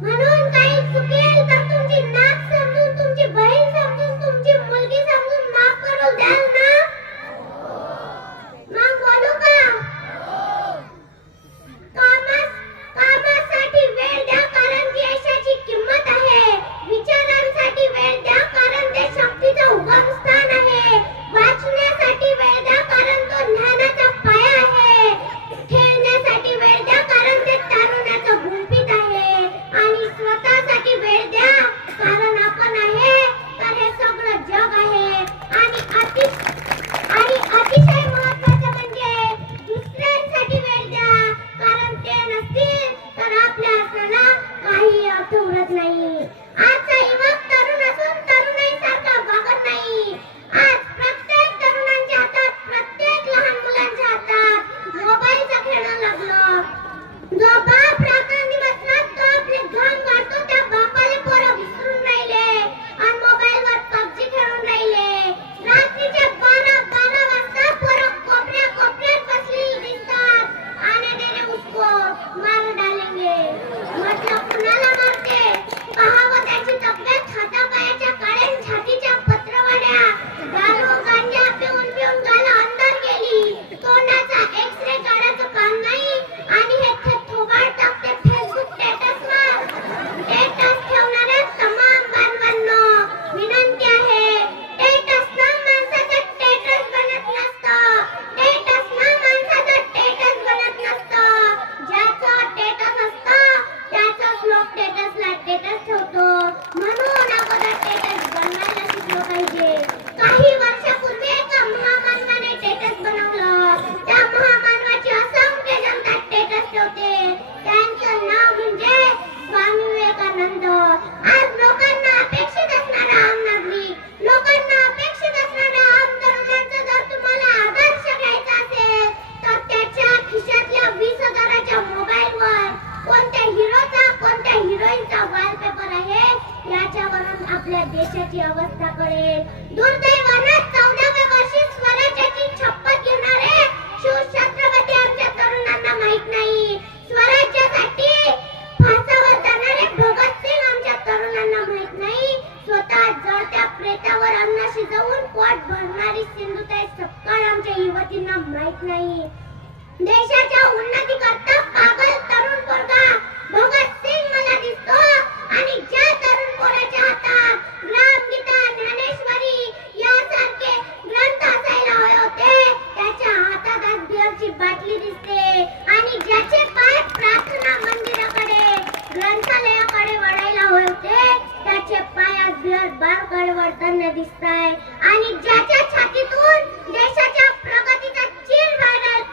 म्हणून काही चुकेल तर तुमची नाक समजून, तुमची बहीण समजून, तुमची मुलगी समजून माफ करून द्याल ना? मग बोलू का? कामासाठी वेळ द्या कारण ती यशाची किंमत आहे. विचारांसाठी वेळ द्या कारण ते शक्तीचं उगमस्थान आहे. वाचण्यासाठी वेळ द्या कारण तो ज्ञानाचा पाया आहे. खेळण्यासाठी वेळ द्या कारण ते तारुण्याचं गुंफित आहे. आणि स्वतःसाठी वेळ द्या कारण आपण आहे तर हे सगळं जग आहे. आणि अतिशय महत्त्वाचं म्हणजे दुसऱ्यांसाठी वेळ द्या कारण ते नसतील तर आपल्या असण्याला काही अर्थ उरत नाही. आजचा युवक तरुण असून तरुणाईसारखा वागत नाही. आज प्रत्येक तरुणांच्या हातात, प्रत्येक लहान मुलांच्या हातात मोबाईलचं खेळणं लागलं. जो बाप रात्रंदी बसला तो आपले घाम काढतो, त्या बापाले पोरं विसरून राहिले आणि मोबाईलवर पबजी खेळून राहिले. रात्रीचे 12 वाजता पोरं कोपऱ्यात बसलेली दिसतात. आने देने उसको मार डालेंगे. म्हटलं कुणाला मारते? पाहावं त्याची तब्येत, हातापायाच्या काळ्या, छातीच्या पत्रवाड्या. दारू गांजा पिऊन गाला अंदर गेली. तोंडाचा एक्सरे काढायचं काम नाही आणि हे थोबाड टाकते फेसबुक स्टेटसवर. स्टेटस ठेवणाऱ्या तमाम बांधवांनो विनंती आहे, स्टेटसनं माणसाचं स्टेटस बनत नसतं. स्टेटसनं माणसाचं स्टेटस बनत नसतं. ज्याचं स्टेटस असतं त्याचंच लोक स्टेटसला स्टेटस ठेवतो. म्हणून अगोदर स्टेटस बनवायला शिकलो पाहिजे. काही वर्षापूर्वी एका महामानवाने स्टेटस बनवलं. त्या महामानवाची असंख्य जनता स्टेटस ठेवते. त्यांचं नाव म्हणजे स्वामी विवेकानंद. आज लोकांना अपेक्षित असणारा आम नागरिक, लोकांना अपेक्षित असणाऱ्या आम तरुणांचा जर तुम्हाला आदर्श घ्यायचा असेल तर त्याच्या खिशातल्या 20,000च्या मोबाईलवर कोणत्या हिरोचा, कोणत्या हिरोईनचा वॉलपेपर आहे याच्यावरून आपल्या देशाची अवस्था कळेल. दुर्दैवाने 14व्या वर्षी स्वराज्याची शपथ घेणारे शिवछत्रपती आमच्या तरुणांना माहित नाही. स्वराज्यासाठी फासावर जाणारे भगतसिंग आमच्या तरुणांना माहित नाही. स्वतः जळत्या प्रेतावर अन्न शिजवून पोट भरणारी सिंधुताई सपकाळ आमच्या युवतींना माहित नाही. देशाच्या उन्नती करता पागल तरुण पोरगा भगतसिंग मला दिसतो. आणि ज्या तरुण पोराच्या हातात रामगीता, ज्ञानेश्वरी यासारखे ग्रंथ असायला हवे होते त्याच्या हातात आज बिअरची बाटली दिसते. आणि ज्याचे पाय प्रार्थना मंदिराकडे, ग्रंथालयाकडे वळायला हवे होते त्याचे पाय आज बिअर बारकडे वळताना दिसताय. आणि ज्याच्या छातीतून देशाच्या प्रगतीचा चीर बाहेर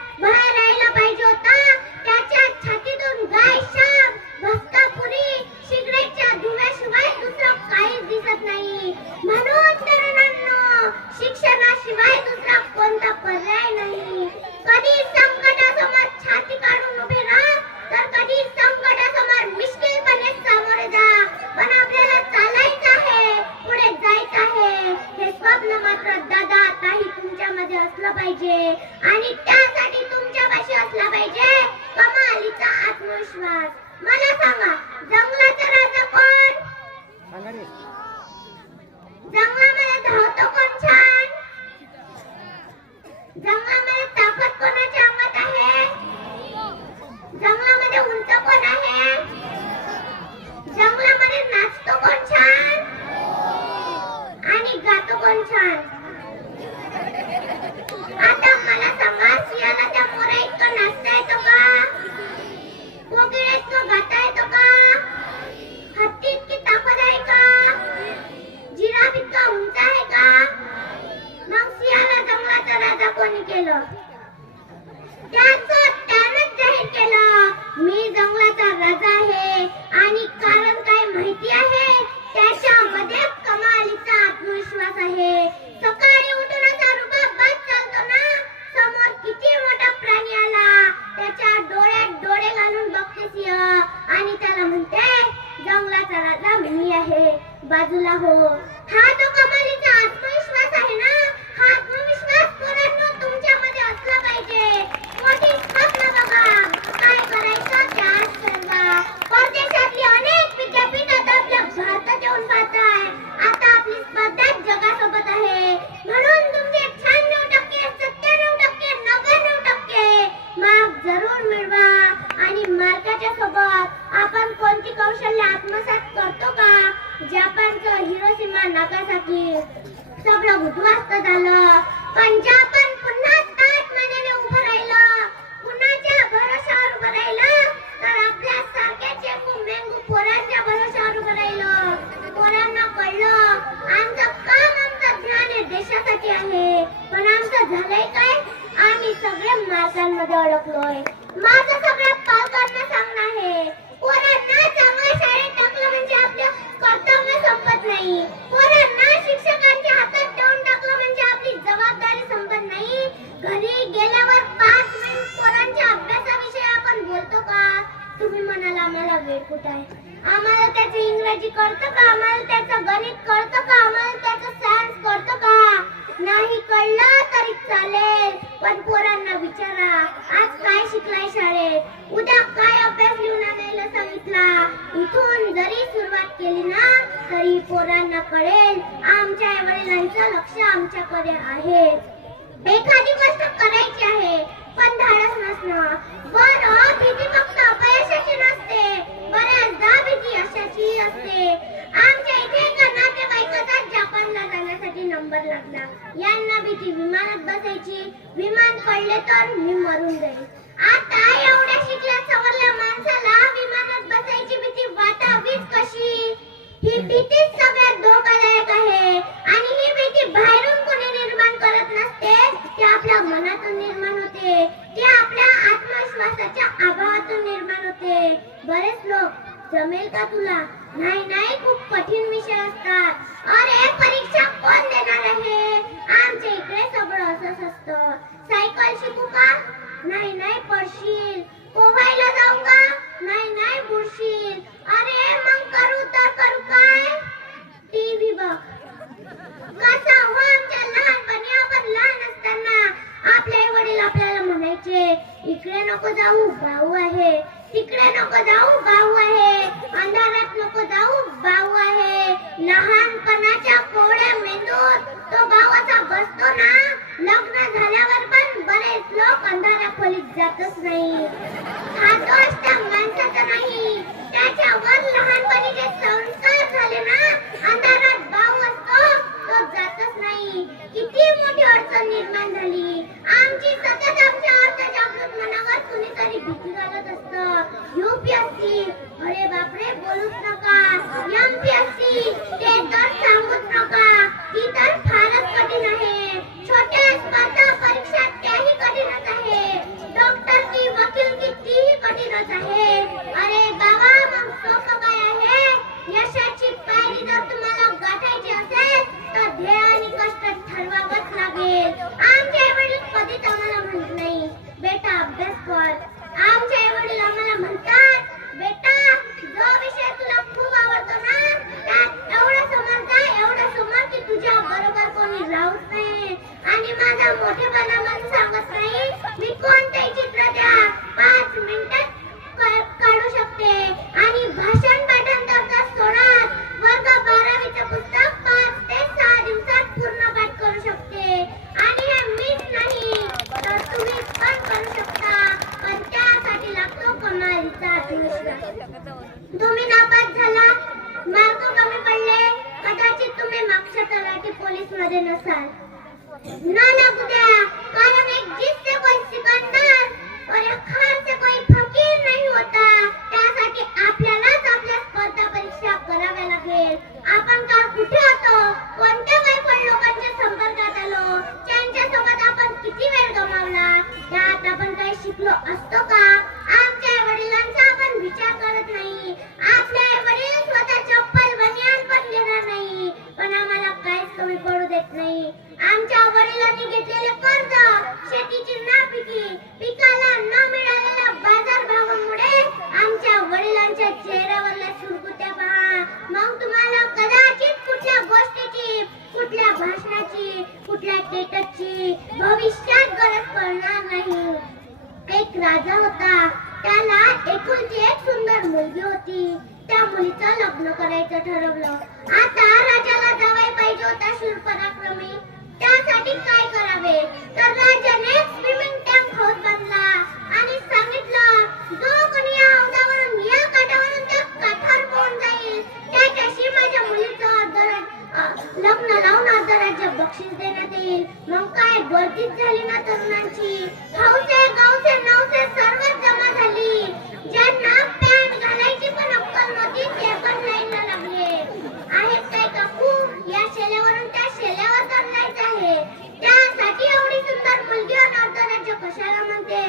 राहिला पाहिजे होता त्याच्या छातीतून गाय, शाम, भस्कापुरी, सिगरेटच्या धुव्याशिवाय दुसरं काहीच दिसत नाही. म्हणून तरुणांनो, शिक्षणाशिवाय दुसरा कोणता पर्याय नाही. कधी संकटासमोर छाती काढून उभे राहा तर कधी संकटासमोर मिश्किलपणे सामोरे जा. पण आपल्याला चालायचं आहे, पुढे जायचं आहे. हे स्वप्न मात्र दादा ताई तुमच्यामध्ये असलं पाहिजे. आणि त्यासाठी तुमच्यापाशी असला पाहिजे कमालीचा आत्मविश्वास. मला सांगा, जंगलाचा राजा कोण? जंगलामध्ये धावतो कोण छान? जंगलामध्ये ताकद कोणाच्या अंगात आहे? जंगलामध्ये उंच कोण आहे? जंगलामध्ये नाचतो कोण छान? आणि गातो कोण छान? आता मला सांगा, सिंहाला त्या मोरा इतकं नाचता येतो का? कोकिळा इतकं गाता येतो का? हत्ती इतकी ताकद आहे का? जिराफ इतका उंच आहे का? मग सिंहाला जंगलाचा राजा कोणी केलं? त्यानंच जाहीर केलं, मी जंगलाचा राजा आहे. आणि कारण काय माहिती आहे? त्याच्यामध्ये कमालीचा आत्मविश्वास आहे. सकाळी उठून असा रुबाबात चालतो ना, समोर किती मोठा प्राणी आला त्याच्या डोळ्यात डोळे घालून बघते सिंह आणि त्याला म्हणते, जंगलाचा राजा मी आहे, बाजूला हो. हा जो कमालीचा आत्मविश्वास आहे ना, हा आत्मविश्वास पोरांनो तुमच्यामध्ये असला पाहिजे. मोठी स्वप्न बघा, काय करायचं त्या आत्मसात करतो का? जपानचं हिरोशिमा नागासाकी सगळं उद्ध्वस्त झालं, पण जपान पुन्हा ताठ मानेने उभं राहिलं. कुणाच्या भरोशावर उभं राहिलं? तर आपल्या सारख्या चेंगू मेंगू पोरांच्या भरोशावर उभं राहिलं. पोरांना कळलं आमचं काम, आमचं ज्ञान हे देशासाठी आहे, पण आमचं झालंय काय? आम्ही सगळे मार्गांमध्ये अडकलोय. माझं सगळ्या पालकांना सांगणं आहे, पोरांना चांगल्या शाळेत टाकलं म्हणजे आपलं कर्तव्य संपत नाही. पोरांना शिक्षकांच्या हातात देऊन टाकलं म्हणजे आपली जबाबदारी संपत नाही. घरी गेल्यावर 5 मिनिट पोरांच्या अभ्यासाविषयी आपण बोलतो का? तुम्ही म्हणाल आम्हाला वेळ कुठे आहे, आम्हाला त्याचं इंग्रजी कळतं का, आम्हाला त्याचं गणित कळतं का, आम्हाला त्याचं सायन्स कळतं का? नाही कळलं तरी चालेल, पण पोरांना विचारा आज काय शिकलाय शाळेत, उद्या काय अभ्यास लिहून आणायला सांगितला. इथून जरी सुरुवात केली ना तरी पोरांना कळेल आमच्या आईवडिलांचं लक्ष आमच्याकडे आहे. एखादी गोष्ट करायची आहे पण धाडस नसणं. बरं, भीती फक्त अपयशाची नसते, बऱ्याचदा भीती अशाची असते. आमच्या इथे एका नातेवाईकाचा जपानला जाण्यासाठी नंबर लागला. यांना भीती विमानात बसायची, विमान पडले तर मी मरून जाईल. आता एवढ्या शिकल्या सवरल्या माणसाला विमानात बसायची भीती वाटावीच कशी? ही भीती सगळ्यात धोकादायक आहे आणि ही भीती बाहेरून कोणी निर्माण करत नसते, ती आपल्या मनातून निर्माण होते, ती आपल्या आत्मविश्वासाच्या अभावातून निर्माण होते. बरेच लोक जमेल का तुला? नाही नाही, खूप कठीण विषय असतात. अरे परीक्षा कोण देणार आहे? आमच्या इकडे सगळं असंच असतं. सायकल शिकू का? नाही नाही, पडशील. पोहायला जाऊ का? नाही नाही, बुडशील. अरे मग करू तर करू काय? टीव्ही बघ. कसा हो, आमच्या लहानपणी आपण लहान असताना आपले आई वडील आपल्याला म्हणायचे इकडे नको जाऊ भाऊ आहे, तिकडे नको जाऊ भाऊ आहे, अंधारात नको जाऊ भाऊ आहे. लहानपणाच्या कोवळ्या मेंदूत तो भावाचा बसतो ना, लग्न झाल्यावर पण बरेच लोक अंधाऱ्या खोलीत जातच नाही. हा दोष त्या माणसाचा नाही, त्याच्यावर लहानपणी जे संस्कार झाले ना, अंधारात भाऊ असतो तो जातच नाही. किती मोठी अडचण निर्माण झाली. आमची सतत आमच्या अर्धजागृत मनावर कुणीतरी भीती घालत असतं. यूपीएससी, अरे बापरे बोलूच नका. एमपीएससी, ते तर सांगूच नका, ती तर फारच कठीण आहे. छोट्या स्पर्धा परीक्षा त्याही कठीणच आहे. डॉक्टर की वकील की तीही कठीणच आहे. अरे बाबा, मग सोपं काय आहे? यशाची पायरी जर तुम्हाला गाठायची असेल तर ध्येय आणि कष्ट ठरवावंच लागेल. आमचे आई वडील कधीच आम्हाला म्हणत नाही बेटा अभ्यास कर. आमचे आई वडील आम्हाला म्हणतात बेटा जो विषय तुला खूप आवडतो ना त्यात एवढं समज जा, एवढं समज की तुझ्या बरोबर कोणी राहूच नाही. आणि माझा मोठेपणा मन सांगत नाही, मी कोणतेही चित्र द्या 5 मिनिटात काढू शकते. आणि भाषण पाठांतरचा सोडा वर्ग 12वीचं पुस्तक 5 ते 6 दिवसात पूर्ण पाठ करू शकते. आणि हे मीच नाही तर तुम्ही पण करू शकता, पण त्यासाठी लागतो कमालीचा आत्मविश्वास. तुम्ही नापास झाला, मार्क कमी पडले, कदाचित तुम्ही मागच्या तलाठी पोलीस मध्ये नसाल. ना लागू द्या, कारण एक जिससे कोई सिकंदर और एक खान से कोई फकीर नहीं होता. त्यासाठी आपल्यालाच आपल्या स्पर्धा परीक्षा कराव्या लागेल. आपण काल कुठे होतो, कोणत्या वाईट लोकांच्या संपर्कात आलो, त्यांच्यासोबत आपण किती वेळ गमावला, त्यात आपण काही शिकलो असतो का? आमच्या आई वडिलांचा आपण विचार करत नाही. आपले आई वडील स्वतः चप्पल बनियान पण घेणार नाही, पण आम्हाला काहीच कमी पडू देत नाही. आमच्या वडिलांनी घेतलेले कर्ज, शेतीची नापिकी, पिकाला न मिळालेल्या बाजारभावामुळे आमच्या वडिलांच्या चेहऱ्यावरल्या सुरकुत्या पहा. मग तुम्हाला कदाचित कुठल्या गोष्टीची, कुठल्या भाषणाची, कुठल्या स्टेटसची भविष्यात गरज पडणार नाही. एक राजा होता, त्याला एकुलती एक सुंदर मुलगी होती. त्या मुलीचं लग्न करायचं ठरवलं. आता राजाला जावई पाहिजे होता शूरपराक्रमी. त्यासाठी काय करावे, तर राजाने स्विमिंग टँक हाऊस बांधला आणि सांगितलं जो कोणी या हौदावरून या काठावरून त्या काठावर पोहून जाईल गर्दीच झाली ना तरुणांची. हौसे गौसे नवसे सर्वच जमा झाली. ज्यांना पॅन्ट घालायची पण अक्कल नव्हती ते पण लाईनला लागले. आहेत काय काकू, या शेल्यावरून त्या शेल्यावर तर जायचं आहे. त्यासाठी एवढी सुंदर मुलगी आणि अर्धराज्य कशाला म्हणते.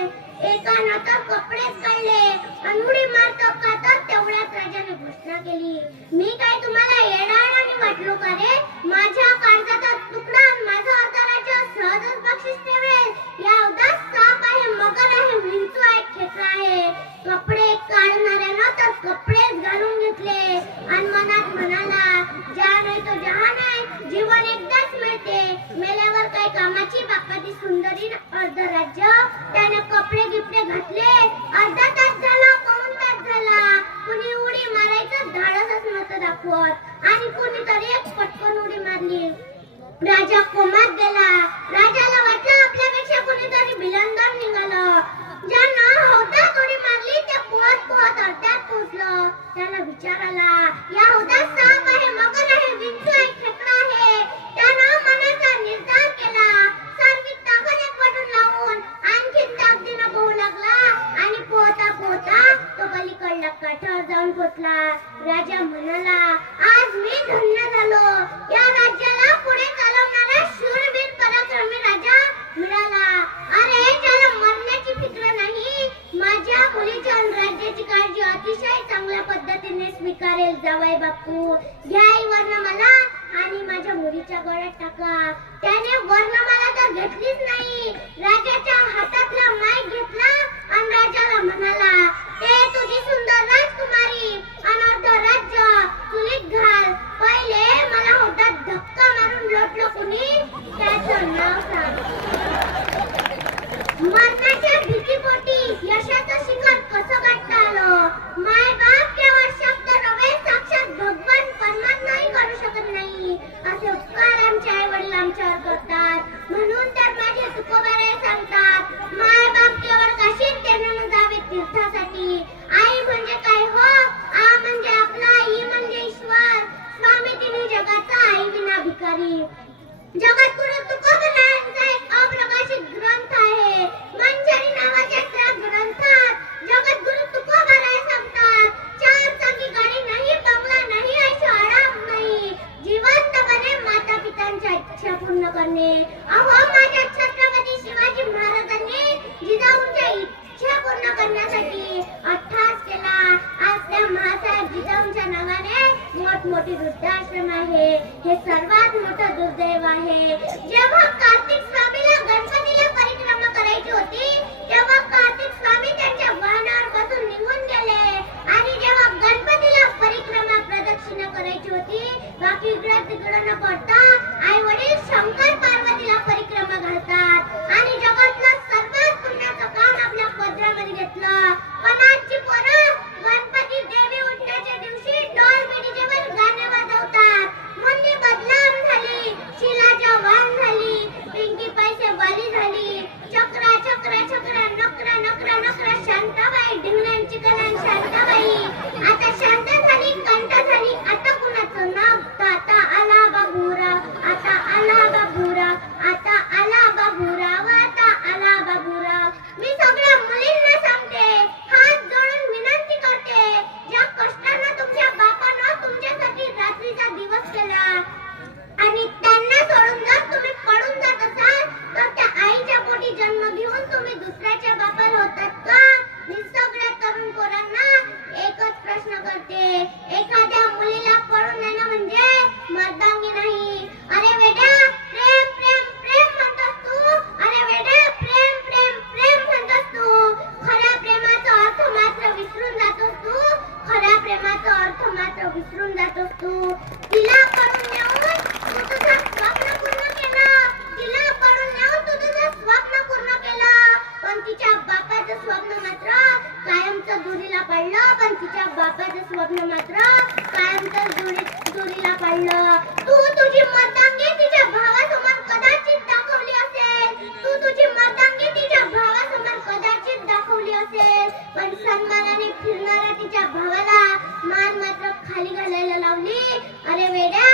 एकानं तर कपडेच काढले आणि उडी मारतो का तर तेवढ्यात राजाने घोषणा केली. मी काय तुम्हाला येडाळाने वाटलो का रे. माझ्या काळजाचा तुकडा माझा अर्धराज्य सहजच बक्षीस ठेवेल. या उदास साप आहे, मगर आहे, विंचू आहे, खेकडा आहे. कपडे काढणाऱ्यानं तर कपडेच घालून घेतले आणि मनात म्हणाला, ज्या नाही तो जहान आहे, जीवन एकदाच मिळते, मेल्यावर काय कामाची. बापाची सुंदरी अर्धराज्य. त्याने कपडे गिपडे घातले. अर्धा तास झाला, पाऊण तास झाला, कुणी उडी मारायचं धाडसच नव्हतं दाखवत आणि कुणीतरी एक पटकन उडी मारली. राजा कोमात गेला. राजाला वाटलं आपल्यापेक्षा कुणीतरी भिलंदर निघालं. ज्यानं हौदात उडी मारली ते पोहत पोहत अर्ध्यात पोहोचलं. त्याला विचार आला, या हौदात साप आहे, मगर आहे, विंचू आहे, खेकडा आहे. त्यानं मनाचा निर्धार केला. सारखी ताकद एकवटून लावून आणखीन ताकदीनं पोहू लागला आणि पोहता पोहता तो पलीकडल्या काठावर जाऊन पोहोचला. राजा म्हणाला, आज मी धन्य झालो. या राज्याला पुढे चालवणारा शूरवीर पराक्रमी राजा मिळाला. अरे ज्याला मरण्याची फिक्र नाही, माझ्या मुलीच्या आणि राज्याची काळजी अतिशय चांगल्या पद्धतीने स्वीकारेल. जावई बापू, घ्या ही वर्णमाला आणि माझ्या मुलीच्या गळ्यात टाका. त्याने वर्णमाला तर घेतलीच नाही, राजाच्या हातातला माईक घेतला आणि राजाला म्हणाला, ते तुझी सुंदर राजकुमारी अनर्ध राज्य चुलीत घाल. पहिले मला होतात धक्का मारून लोटलं कुणी, त्याचं नाव सांग. मरणाच्या भीतीपोटी यशाचं शिखर कसं गाठता आलं. माय बाप केवळ शब्द नव्हे, साक्षात भगवान परमात्माही करू शकत नाही. असे उपकार आमचे आई वडील आमच्यावर करतात. म्हणून तर माझे तुकोबाराय सांगतात, माय बाप केवळ काशीत तेनं जावे तीर्थासाठी. आई म्हणजे काय हो, आ म्हणजे आपला, ई म्हणजे ईश्वर. स्वामी तिन्ही जगाचा, आई विना भिकारी. जगद्गुरु तुकोबारायांचा एक अप्रकाशित ग्रंथ आहे. मंजरी नावाच्या त्या ग्रंथात जगद्गुरु तुकोबाराय सांगतात, चार चाकी गाडी नाही, बंगला नाही, ऐशो आराम नाही, जिवंतपणे माता पित्यांच्या इच्छा पूर्ण करणे. अहो माझ्या छत्रपती शिवाजी महाराजांनी जिजाऊंच्या इच्छा पूर्ण करण्यासाठी अट्टहास केला. आज त्या महासाहेब जिजाऊंच्या नावाने मोठमोठी वृद्धाश्रम आहे. हे सर्वात मोठं दुर्दैव आहे. जेव्हा कार्तिक स्वामीला गणपतीला परिक्रमा करायची होती, तेव्हा कार्तिक स्वामी त्यांच्या वाहनावर बसून निघून गेले आणि जेव्हा गणपतीला परिक्रमा प्रदक्षिणा करायची होती, बाकी इकडं तिकडं न पडता आई वडील शंकर पार्वतीला परिक्रमा घालतात आणि जगातलं सर्वात पुण्याचं काम आपल्या पदरामध्ये घेतलं. पण आजची पोरं गणपती देवी उठण्याच्या दिवशी डॉल डीजेवर गाणे वाजवतात. मुंडी बदनाम झाली, शिला जवान झाली, पिंकी पैसे वाली झाली. चक्रा चक्रा चक्रा नकरा नकरा नकरा शांताबाई ढिंगण्यांची कलन शांताबाई. आता शांत झाली, कंठ झाली, आता कुणाचं नाव. आता आला बाबूराव, आता आला बाबूराव, आता आला बाबूराव, आता आला बाबूराव. मी सगळ्या मुलींना सांगते, हात जोडून विनंती करते, ज्या कष्टानं तुमच्या बापानं तुमच्यासाठी रात्रीचा दिवस केला आणि त्यांना सोडून जर तुम्ही पडून जात असाल तर त्या आईच्या पोटी जन्म घेऊन तुम्ही दुसऱ्याच्या बापाला होतात का. मी सगळ्या तरुण पोरांना एकच प्रश्न करते, एखाद्या मुलीला पळून नेणं म्हणजे मर्दांगी नाही. अरे वेड्या, प्रेम प्रेम प्रेम म्हणतोस तू. अरे वेड्या, प्रेम प्रेम प्रेम म्हणतोस तू. खऱ्या प्रेमाचा अर्थ मात्र विसरून जातोस तू. खऱ्या प्रेमाचा अर्थ मात्र विसरून जातोस तू. तिला पळून नेऊन तू तुझं स्वप्न पूर्ण केलं. तिला पळून नेऊन तू तुझं स्वप्न पूर्ण केलं. पण तिच्या बापाचं स्वप्न मात्र कायमचं दुरीला पडलं. पण तिच्या बापाचं स्वप्न मात्र कायमचं दुरीला पडलं. तू तुझी मर्दांगी तिच्या भावासमोर कदाचित दाखवली असेल. तू तुझी मर्दांगी तिच्या भावासमोर कदाचित दाखवली असेल. पण सन्मानाने फिरणाऱ्या तिच्या भावाला मान मात्र खाली घालायला लावली. अरे वेड्या,